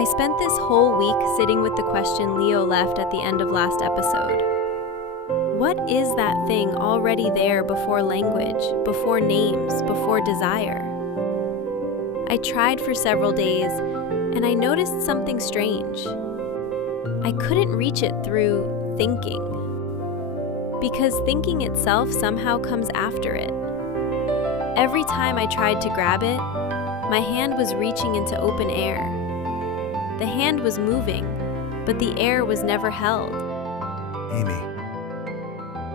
I spent this whole week sitting with the question Leo left at the end of last episode. What is that thing already there before language, before names, before desire? I tried for several days, and I noticed something strange. I couldn't reach it through thinking, because thinking itself somehow comes after it. Every time I tried to grab it, my hand was reaching into open air. The hand was moving, but the air was never held. Amy,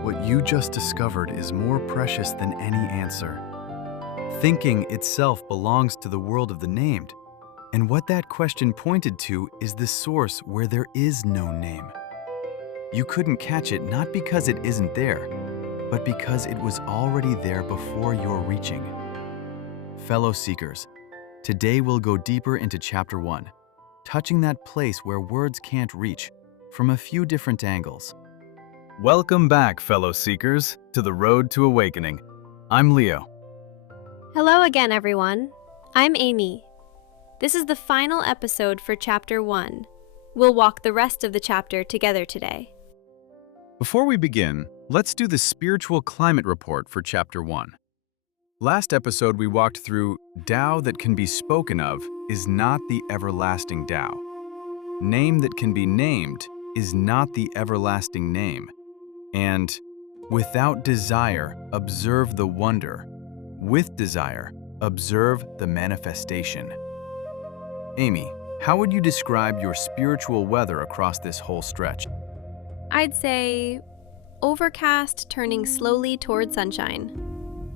what you just discovered is more precious than any answer. Thinking itself belongs to the world of the named, and what that question pointed to is the source where there is no name. You couldn't catch it not because it isn't there, but because it was already there before your reaching. Fellow seekers, today we'll go deeper into Chapter 1, touching that place where words can't reach, from a few different angles. Welcome back, fellow seekers, to the Road to Awakening. I'm Leo. Hello again, everyone. I'm Amy. This is the final episode for Chapter 1. We'll walk the rest of the chapter together today. Before we begin, let's do the spiritual climate report for Chapter 1. Last episode, we walked through Tao that can be spoken of is not the everlasting Tao. Name that can be named is not the everlasting name. And without desire, observe the wonder. With desire, observe the manifestation. Amy, how would you describe your spiritual weather across this whole stretch? I'd say overcast turning slowly toward sunshine.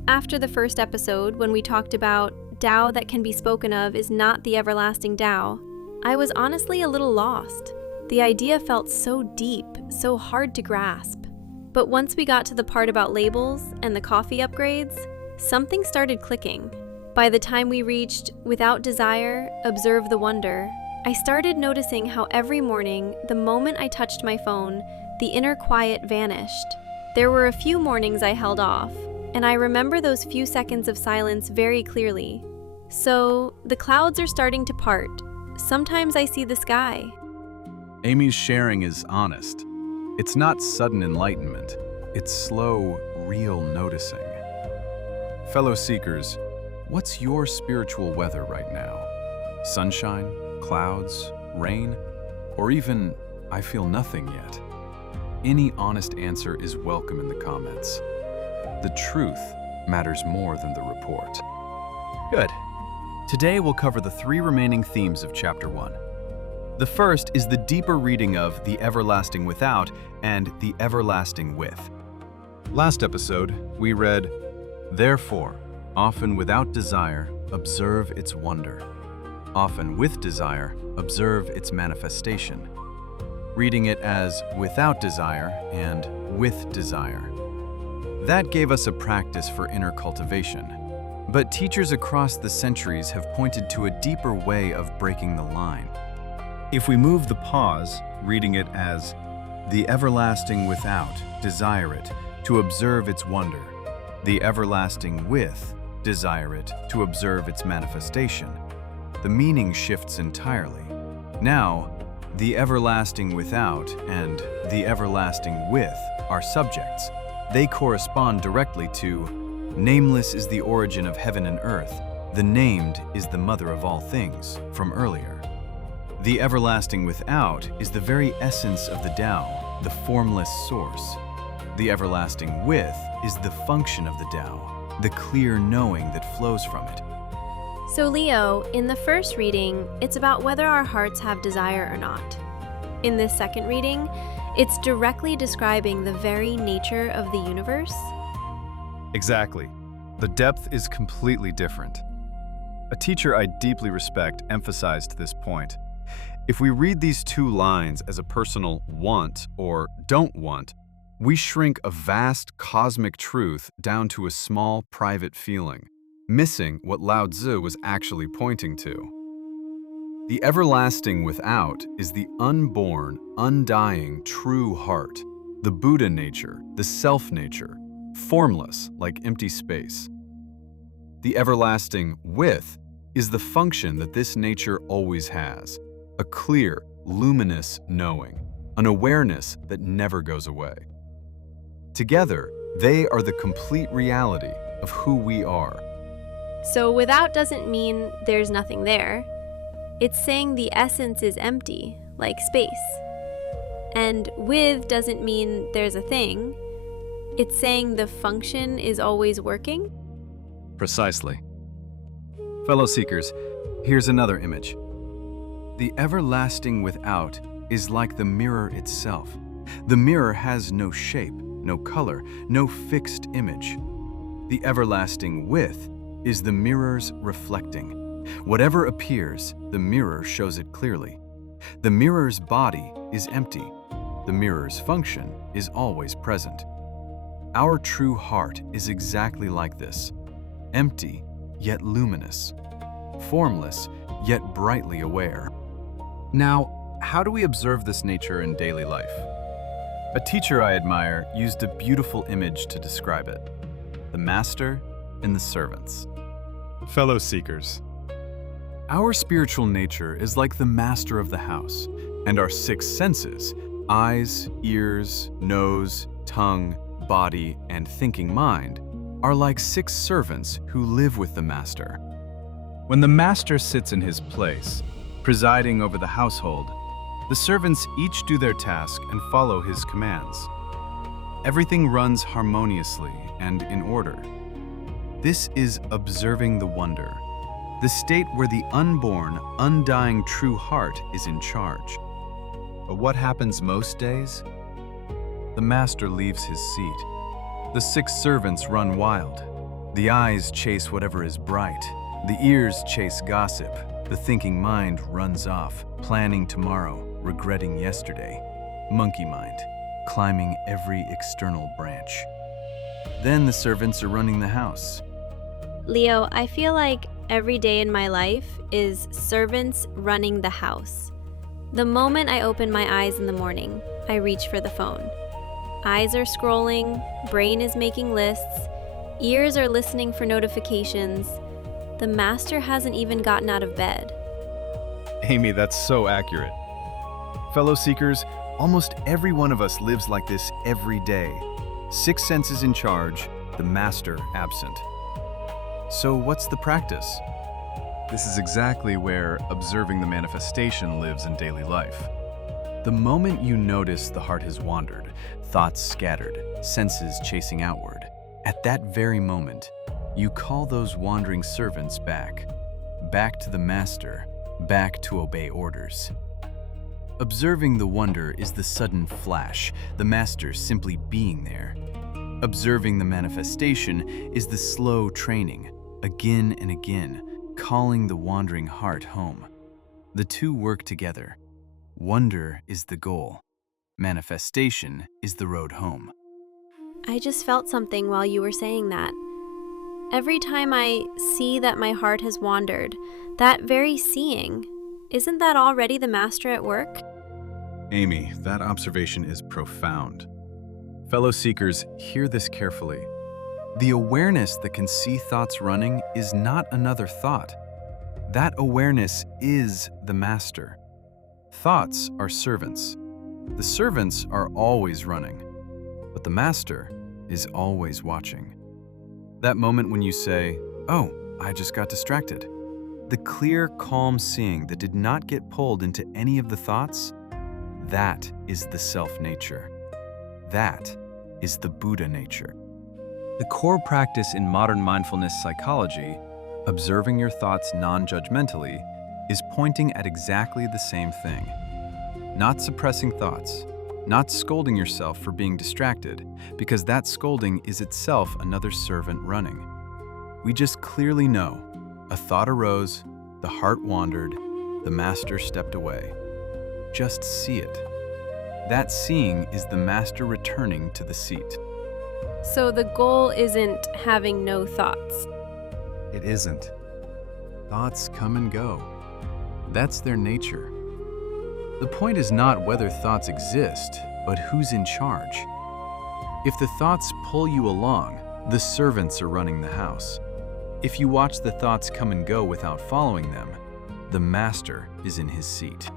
After the first episode, when we talked about Tao that can be spoken of is not the everlasting Tao, I was honestly a little lost. The idea felt so deep, so hard to grasp. But once we got to the part about labels and the coffee upgrades, something started clicking. By the time we reached without desire, observe the wonder, I started noticing how every morning, the moment I touched my phone, the inner quiet vanished. There were a few mornings I held off, and I remember those few seconds of silence very clearly. So, the clouds are starting to part. Sometimes I see the sky. Amy's sharing is honest. It's not sudden enlightenment. It's slow, real noticing. Fellow seekers, what's your spiritual weather right now? Sunshine, clouds, rain, or even, I feel nothing yet? Any honest answer is welcome in the comments. The truth matters more than the report. Good. Today we'll cover the 3 remaining themes of Chapter 1. The first is the deeper reading of the everlasting without and the everlasting with. Last episode, we read, "Therefore, often without desire, observe its wonder. Often with desire, observe its manifestation." Reading it as without desire and with desire. That gave us a practice for inner cultivation. But teachers across the centuries have pointed to a deeper way of breaking the line. If we move the pause, reading it as the everlasting without, desire it, to observe its wonder. The everlasting with, desire it, to observe its manifestation. The meaning shifts entirely. Now, the everlasting without and the everlasting with are subjects. They correspond directly to nameless is the origin of heaven and earth. The named is the mother of all things, from earlier. The everlasting without is the very essence of the Tao, the formless source. The everlasting with is the function of the Tao, the clear knowing that flows from it. So Leo, in the first reading, it's about whether our hearts have desire or not. In this second reading, it's directly describing the very nature of the universe. Exactly. The depth is completely different. A teacher I deeply respect emphasized this point. If we read these 2 lines as a personal want or don't want, we shrink a vast cosmic truth down to a small private feeling, missing what Lao Tzu was actually pointing to. The everlasting without is the unborn, undying, true heart, the Buddha nature, the self nature, formless like empty space. The everlasting with is the function that this nature always has, a clear, luminous knowing, an awareness that never goes away. Together, they are the complete reality of who we are. So without doesn't mean there's nothing there. It's saying the essence is empty, like space. And with doesn't mean there's a thing. It's saying the function is always working. Precisely. Fellow seekers, here's another image. The everlasting without is like the mirror itself. The mirror has no shape, no color, no fixed image. The everlasting with is the mirror's reflecting. Whatever appears, the mirror shows it clearly. The mirror's body is empty. The mirror's function is always present. Our true heart is exactly like this, empty yet luminous, formless yet brightly aware. Now, how do we observe this nature in daily life? A teacher I admire used a beautiful image to describe it: the master and the servants. Fellow seekers, Our spiritual nature is like the master of the house, and our six senses, eyes, ears, nose, tongue, body, and thinking mind, are like six servants who live with the master. when the master sits in his place, presiding over the household, the servants each do their task and follow his commands. Everything runs harmoniously and in order. This is observing the wonder, the state where the unborn, undying true heart is in charge. But what happens most days? The master leaves his seat. The six servants run wild. The eyes chase whatever is bright. The ears chase gossip. The thinking mind runs off, planning tomorrow, regretting yesterday. Monkey mind, climbing every external branch. Then the servants are running the house. Leo, I feel like every day in my life is servants running the house. The moment I open my eyes in the morning, I reach for the phone. Eyes are scrolling, brain is making lists, ears are listening for notifications. The master hasn't even gotten out of bed. Amy, that's so accurate. Fellow seekers, almost every one of us lives like this every day. Six senses in charge, the master absent. So what's the practice? This is exactly where observing the manifestation lives in daily life. The moment you notice the heart has wandered, thoughts scattered, senses chasing outward, at that very moment, you call those wandering servants back to the master, back to obey orders. Observing the wonder is the sudden flash, the master simply being there. Observing the manifestation is the slow training, again and again, calling the wandering heart home. The two work together. Wonder is the goal. Manifestation is the road home. I just felt something while you were saying that. Every time I see that my heart has wandered, that very seeing, isn't that already the master at work? Amy, that observation is profound. Fellow seekers, hear this carefully. The awareness that can see thoughts running is not another thought. That awareness is the master. Thoughts are servants. The servants are always running, but the master is always watching. That moment when you say, "Oh, I just got distracted." The clear, calm seeing that did not get pulled into any of the thoughts, that is the self-nature. That is the Buddha nature. The core practice in modern mindfulness psychology, observing your thoughts non-judgmentally, is pointing at exactly the same thing. Not suppressing thoughts, not scolding yourself for being distracted, because that scolding is itself another servant running. We just clearly know a thought arose, the heart wandered, the master stepped away. Just see it. That seeing is the master returning to the seat. So the goal isn't having no thoughts. It isn't. Thoughts come and go. That's their nature. The point is not whether thoughts exist, but who's in charge. If the thoughts pull you along, the servants are running the house. If you watch the thoughts come and go without following them, the master is in his seat.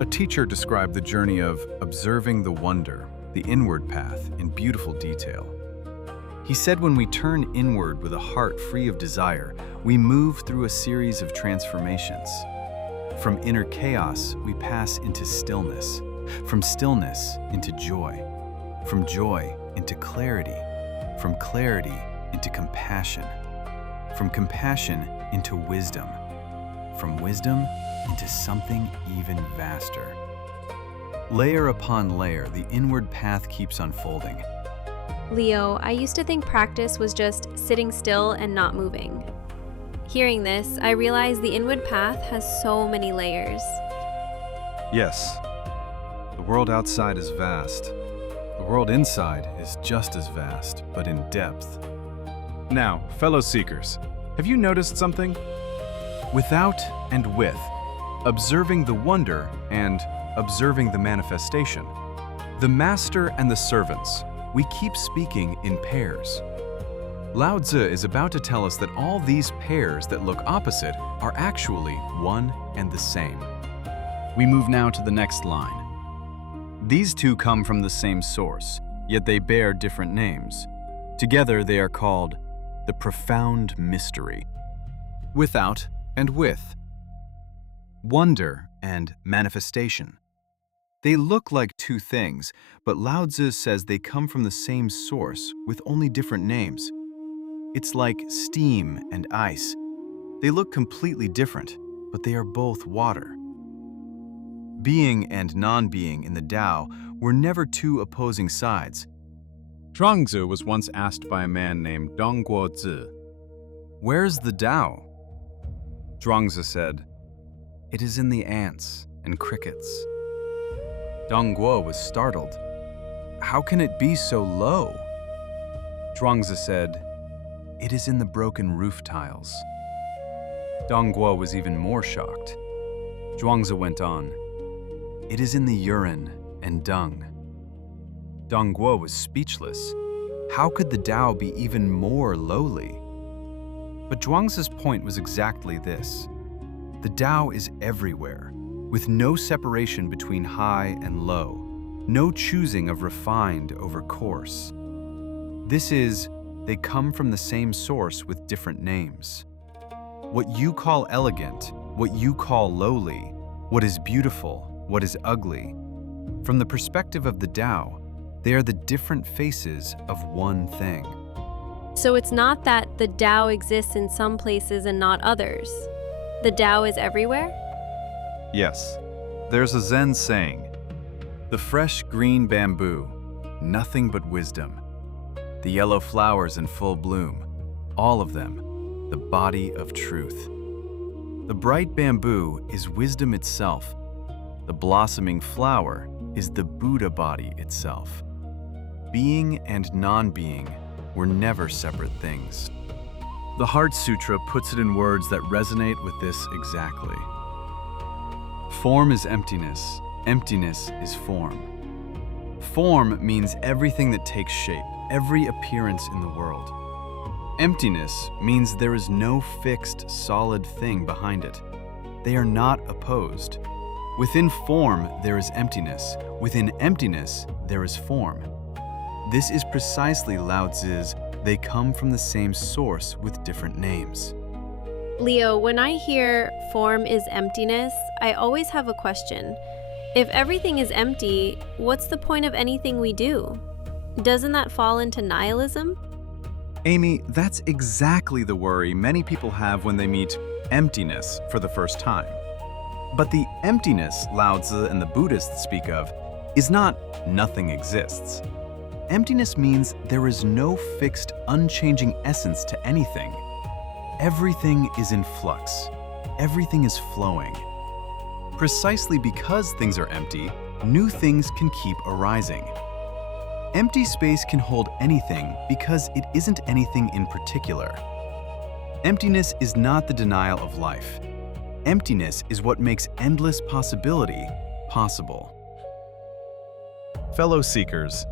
A teacher described the journey of observing the wonder, the inward path, in beautiful detail. He said when we turn inward with a heart free of desire, we move through a series of transformations. From inner chaos, we pass into stillness. From stillness into joy. From joy into clarity. From clarity into compassion. From compassion into wisdom. From wisdom into something even vaster. Layer upon layer, the inward path keeps unfolding. Leo, I used to think practice was just sitting still and not moving. Hearing this, I realized the inward path has so many layers. Yes, the world outside is vast. The world inside is just as vast, but in depth. Now, fellow seekers, have you noticed something? Without and with, observing the wonder and observing the manifestation. The master and the servants, we keep speaking in pairs. Lao Tzu is about to tell us that all these pairs that look opposite are actually one and the same. We move now to the next line. These two come from the same source, yet they bear different names. Together they are called the profound mystery. Without and with. Wonder and manifestation. They look like two things, but Lao Tzu says they come from the same source with only different names. It's like steam and ice. They look completely different, but they are both water. Being and non-being in the Tao were never two opposing sides. Zhuangzi was once asked by a man named Dung, "Where's the Tao?" Zhuangzi said, "It is in the ants and crickets." Dongguo was startled. "How can it be so low?" Zhuangzi said, "It is in the broken roof tiles." Dongguo was even more shocked. Zhuangzi went on, "It is in the urine and dung." Dongguo was speechless. How could the Tao be even more lowly? But Zhuangzi's point was exactly this. The Tao is everywhere, with no separation between high and low, no choosing of refined over coarse. This is, they come from the same source with different names. What you call elegant, what you call lowly, what is beautiful, what is ugly. From the perspective of the Tao, they are the different faces of one thing. So it's not that the Tao exists in some places and not others. The Tao is everywhere? Yes, there's a Zen saying, "The fresh green bamboo, nothing but wisdom. The yellow flowers in full bloom, all of them, the body of truth. The bright bamboo is wisdom itself. The blossoming flower is the Buddha body itself. Being and non-being were never separate things." The Heart Sutra puts it in words that resonate with this exactly. Form is emptiness. Emptiness is form. Form means everything that takes shape, every appearance in the world. Emptiness means there is no fixed, solid thing behind it. They are not opposed. Within form, there is emptiness. Within emptiness, there is form. This is precisely Lao Tzu's, they come from the same source with different names. Leo, when I hear form is emptiness, I always have a question. If everything is empty, what's the point of anything we do? Doesn't that fall into nihilism? Amy, that's exactly the worry many people have when they meet emptiness for the first time. But the emptiness Lao Tzu and the Buddhists speak of is not nothing exists. Emptiness means there is no fixed, unchanging essence to anything. Everything is in flux. Everything is flowing. Precisely because things are empty, new things can keep arising. Empty space can hold anything because it isn't anything in particular. Emptiness is not the denial of life. Emptiness is what makes endless possibility possible. Fellow seekers,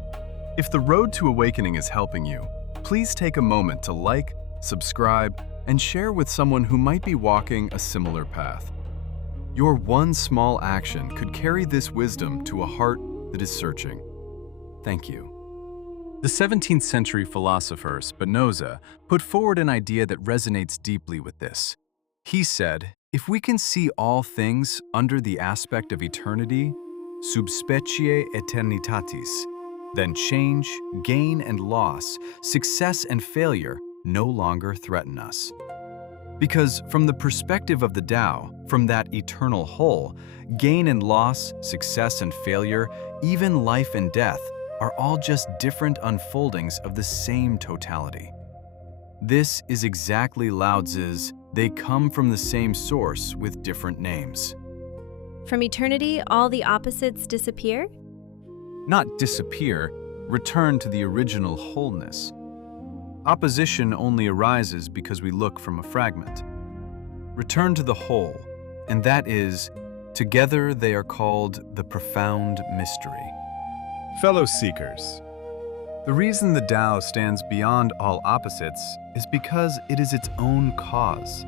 if the road to awakening is helping you, please take a moment to like, subscribe, and share with someone who might be walking a similar path. Your one small action could carry this wisdom to a heart that is searching. Thank you. The 17th century philosopher Spinoza put forward an idea that resonates deeply with this. He said, if we can see all things under the aspect of eternity, sub specie aeternitatis, then change, gain, and loss, success and failure no longer threaten us. Because from the perspective of the Tao, from that eternal whole, gain and loss, success and failure, even life and death, are all just different unfoldings of the same totality. This is exactly Lao Tzu's "they come from the same source with different names." From eternity, all the opposites disappear? Not disappear, return to the original wholeness. Opposition only arises because we look from a fragment. Return to the whole, and that is, together they are called the profound mystery. Fellow seekers, the reason the Tao stands beyond all opposites is because it is its own cause.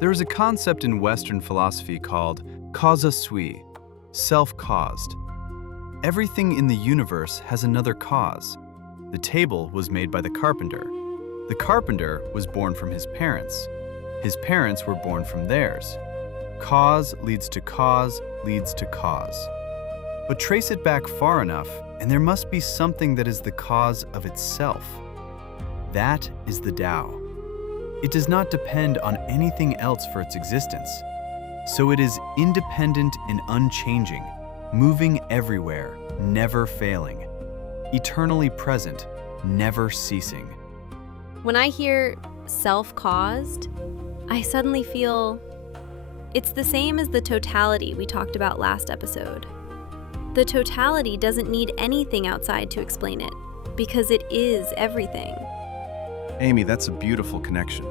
There is a concept in Western philosophy called Causa Sui, self-caused. Everything in the universe has another cause. The table was made by the carpenter. The carpenter was born from his parents. His parents were born from theirs. Cause leads to cause leads to cause. But trace it back far enough, and there must be something that is the cause of itself. That is the Tao. It does not depend on anything else for its existence. So it is independent and unchanging, moving everywhere, never failing, eternally present, never ceasing. When I hear self-caused, I suddenly feel it's the same as the totality we talked about last episode. The totality doesn't need anything outside to explain it, because it is everything. Amy, that's a beautiful connection.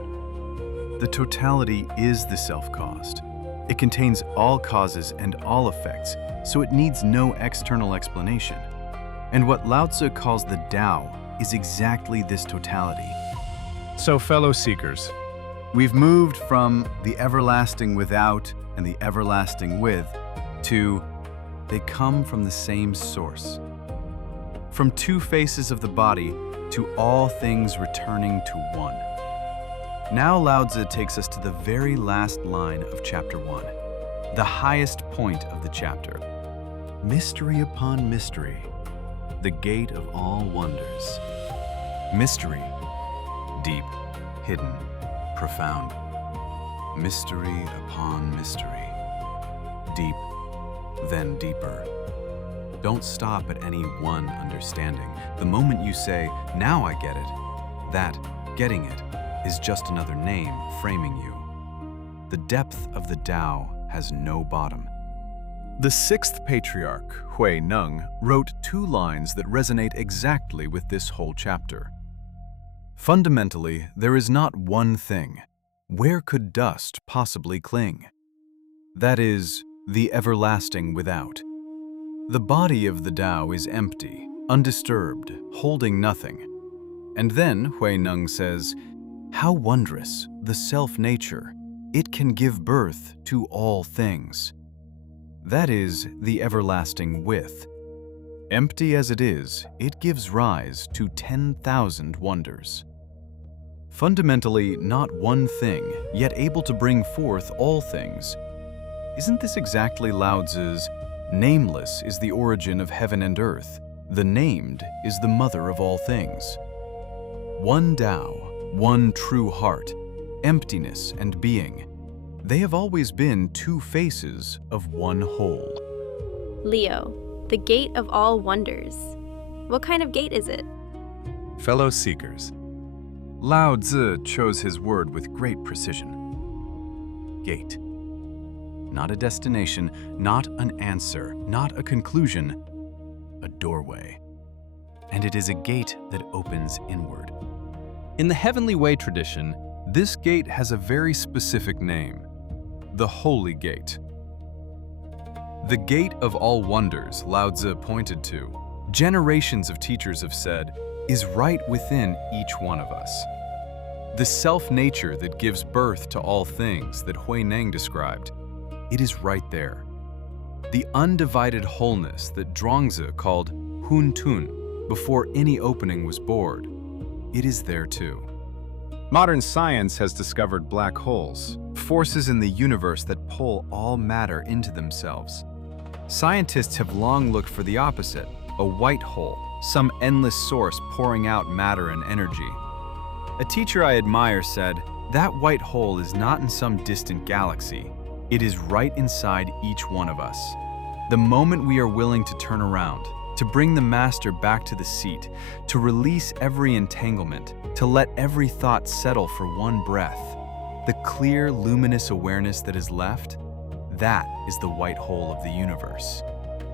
The totality is the self-caused. It contains all causes and all effects, so it needs no external explanation. And what Lao Tzu calls the Tao is exactly this totality. So, fellow seekers, we've moved from the everlasting without and the everlasting with to they come from the same source. From two faces of the body to all things returning to one. Now Lao Tzu takes us to the very last line of chapter 1, the highest point of the chapter. Mystery upon mystery, the gate of all wonders. Mystery, deep, hidden, profound. Mystery upon mystery, deep, then deeper. Don't stop at any one understanding. The moment you say, "Now I get it," that getting it is just another name framing you. The depth of the Tao has no bottom. The sixth patriarch, Hui-neng, wrote 2 lines that resonate exactly with this whole chapter. Fundamentally, there is not one thing. Where could dust possibly cling? That is, the everlasting without. The body of the Tao is empty, undisturbed, holding nothing. And then Hui-neng says, how wondrous, the self-nature, it can give birth to all things. That is the everlasting with. Empty as it is, it gives rise to 10,000 wonders. Fundamentally, not one thing, yet able to bring forth all things. Isn't this exactly Lao Tzu's, nameless is the origin of heaven and earth, the named is the mother of all things. One Tao, one true heart, emptiness and being. They have always been 2 faces of one whole. Leo, the gate of all wonders. What kind of gate is it? Fellow seekers, Lao Tzu chose his word with great precision. Gate. Not a destination, not an answer, not a conclusion, a doorway. And it is a gate that opens inward. In the Heavenly Way tradition, this gate has a very specific name, the Holy Gate. The gate of all wonders Lao Tzu pointed to, generations of teachers have said, is right within each one of us. The self-nature that gives birth to all things that Hui-neng described, It is right there. The undivided wholeness that Zhuangzi called Hun Tun before any opening was bored. It is there too. Modern science has discovered black holes, forces in the universe that pull all matter into themselves. Scientists have long looked for the opposite, a white hole, some endless source pouring out matter and energy. A teacher I admire said, "That white hole is not in some distant galaxy. It is right inside each one of us. The moment we are willing to turn around, to bring the master back to the seat, to release every entanglement, to let every thought settle for one breath, the clear, luminous awareness that is left, that is the white hole of the universe.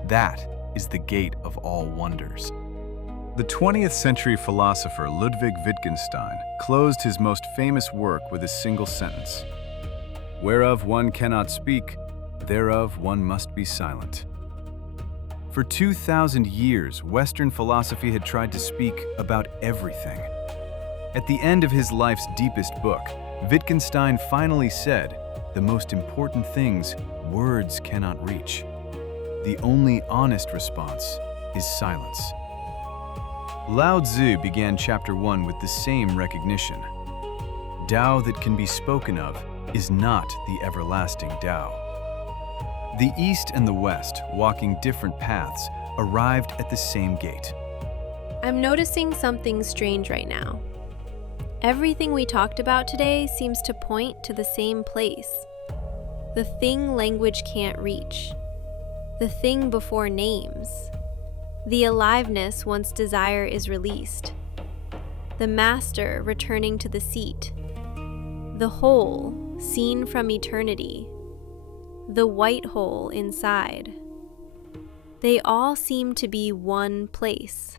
That is the gate of all wonders." The 20th century philosopher Ludwig Wittgenstein closed his most famous work with a single sentence: "Whereof one cannot speak, thereof one must be silent." For 2,000 years, Western philosophy had tried to speak about everything. At the end of his life's deepest book, Wittgenstein finally said, "The most important things words cannot reach. The only honest response is silence." Lao Tzu began Chapter 1 with the same recognition. Tao that can be spoken of is not the everlasting Tao. The East and the West, walking different paths, arrived at the same gate. I'm noticing something strange right now. Everything we talked about today seems to point to the same place. The thing language can't reach. The thing before names. The aliveness once desire is released. The master returning to the seat. The whole seen from eternity. The white hole inside. They all seem to be one place.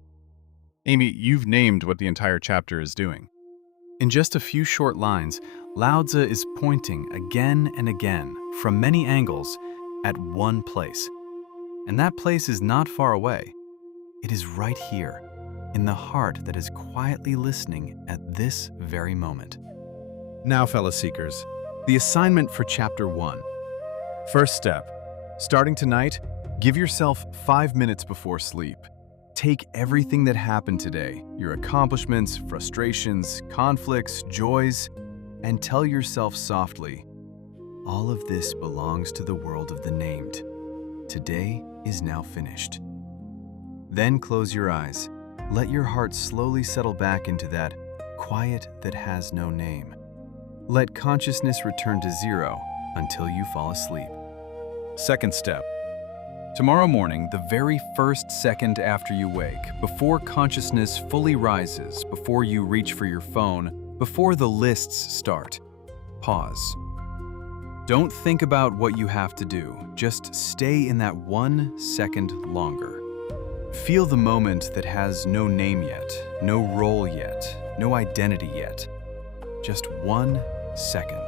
Amy, you've named what the entire chapter is doing. In just a few short lines, Lao Tzu is pointing again and again, from many angles, at one place. And that place is not far away. It is right here, in the heart that is quietly listening at this very moment. Now, fellow seekers, the assignment for Chapter 1. First step. Starting tonight, give yourself 5 minutes before sleep. Take everything that happened today, your accomplishments, frustrations, conflicts, joys, and tell yourself softly, all of this belongs to the world of the named. Today is now finished. Then close your eyes. Let your heart slowly settle back into that quiet that has no name. Let consciousness return to zero until you fall asleep. Second step. Tomorrow morning, the very first second after you wake, before consciousness fully rises, before you reach for your phone, before the lists start, pause. Don't think about what you have to do. Just stay in that 1 second longer. Feel the moment that has no name yet, no role yet, no identity yet. Just 1 second.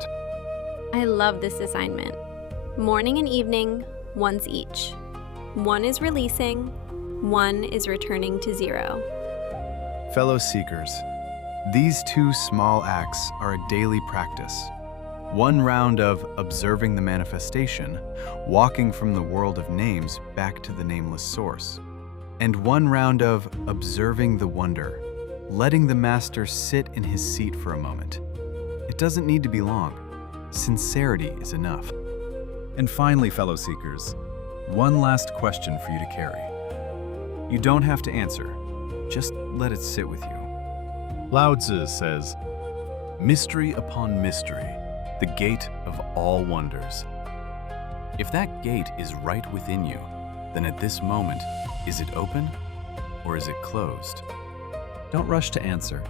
I love this assignment. Morning and evening, once each. One is releasing, one is returning to zero. Fellow seekers, these 2 small acts are a daily practice. 1 round of observing the manifestation, walking from the world of names back to the nameless source. And 1 round of observing the wonder, letting the master sit in his seat for a moment. It doesn't need to be long. Sincerity is enough. And finally, fellow seekers, 1 last question for you to carry. You don't have to answer. Just let it sit with you. Lao Tzu says, "Mystery upon mystery, the gate of all wonders." If that gate is right within you, then at this moment, is it open or is it closed? Don't rush to answer.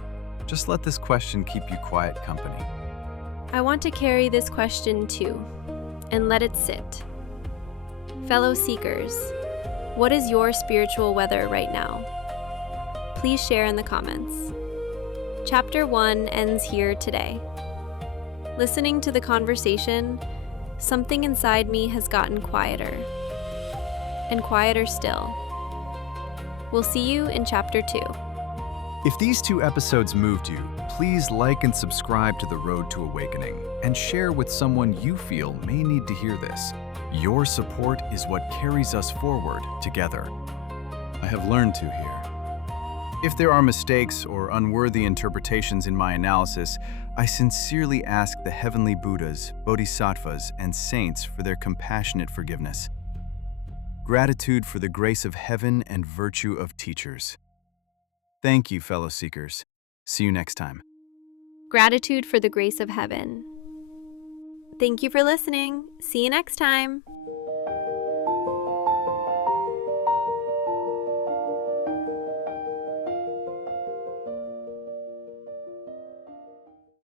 Just let this question keep you quiet company. I want to carry this question too, and let it sit. Fellow seekers, what is your spiritual weather right now? Please share in the comments. Chapter 1 ends here today. Listening to the conversation, something inside me has gotten quieter, and quieter still. We'll see you in Chapter 2. If these 2 episodes moved you, please like and subscribe to The Road to Awakening and share with someone you feel may need to hear this. Your support is what carries us forward together. I have learned to here. If there are mistakes or unworthy interpretations in my analysis, I sincerely ask the heavenly Buddhas, Bodhisattvas, and saints for their compassionate forgiveness. Gratitude for the grace of heaven and virtue of teachers. Thank you, fellow seekers. See you next time. Gratitude for the grace of heaven. Thank you for listening. See you next time.